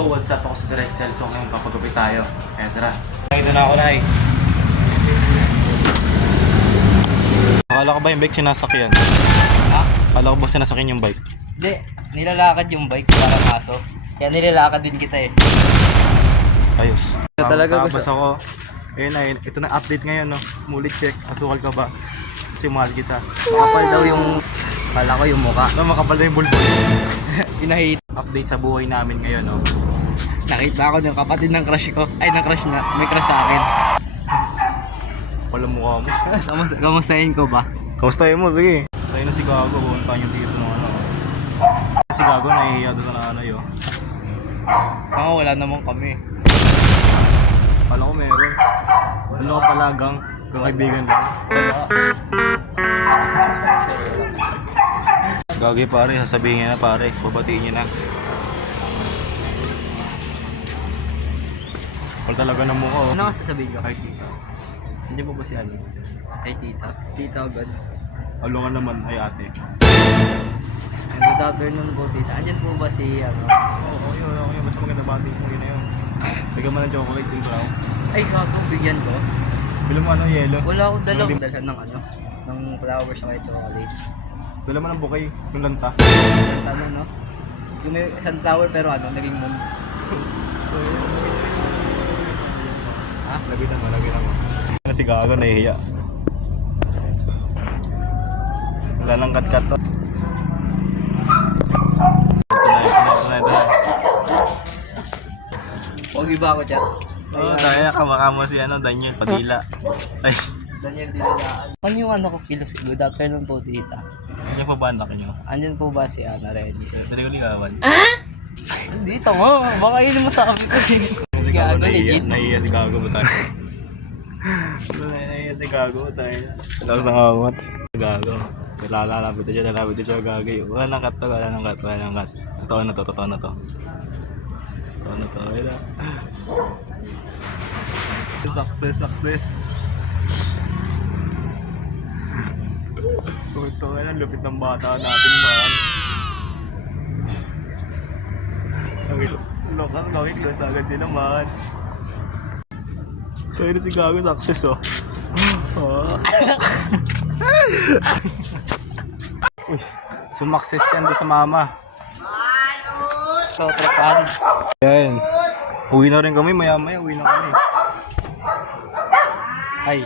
So what's up, ako si Direk Celso. Ngayon papagupit tayo. Kaya tara. Ito na ako, Nay. Akala ko ba yung bike sinasakyan? Ha? Akala ko ba sinasakyan yung bike? Hindi, nilalakad yung bike para kaso. Kaya nilalakad din kita eh. Ayos. Talaga Tapos ako. Ayun na, ito na update ngayon, no. Mulit check, asukal ka ba? Kasi mahal kita. Makapal daw yung, kala ko yung mukha. No, makapal na yung bulbul. Inahit. Update sa buhay namin ngayon, no. Nakita ko ng kapatid ng crush ko. Ay, ng crush na. May crush sa akin. Wala mukha mo. Kamustahin ko ba? Kamustahin mo? Sige. Tayo na si Gago, pumunta yung dito ng ano. Si Gago, nahihiya doon na ano yun. Wala naman kami. Kala ko meron. Ano ka palagang? Kung kaibigan lang. Gagi pare, sasabihin niya na pare. Babatiin niya na. Wala talaga ng mukha. Ano ka sasabihin ko? Ay, tita. Hindi mo ba si ano? Ay, tita. Tita agad. Alungan naman ay ate. Good afternoon po, tita. Andyan po ba si ano? Oo, yun. Basta maganda bati mo yun na yun. Bigyan mo ng chocolate din ko. Ay, gago, bigyan ko. Bilang mo ano, yelo. Wala akong dalaw. Dalhan ng ano? Ng flowers sa kay chocolate. Bilang mo ng bukay, yung lanta. Tama, no? Yung may sunflower pero ano, naging moon. Ha? Labitan mo. Si Gago, nahihiya. Wala nang kat-kat to. Ito na. Huwag iba ako chat. Oo, tayo na kamakamo si ano, Daniel Padilla. Ay, Daniel Dilagaan. Ano yung ano ko kilos? Good afternoon po, tita. hindi pa ba ang laki nyo? Andyan po ba si Ana Redis? Pwede ko ligawan. Hindi, tama. Baka yun mo sa akin ko. Si Gago, Gago, legit. nahihiya si Gago ba tayo? Nahihiya si Gago ba tayo? Salamat sa kamat. Gago. Lalapit siya, Gago. Wala nang kat. Totoo na to. Ayun na. Success. Ito na, lupit ng bata natin, man. Lokas, close agad sila, man. Kaya na si Gago, success, oh. Uy, sumakses yan doon sa mama. Totropan. Yan. Uwi na rin kami, maya-maya uwi na kami. Ay.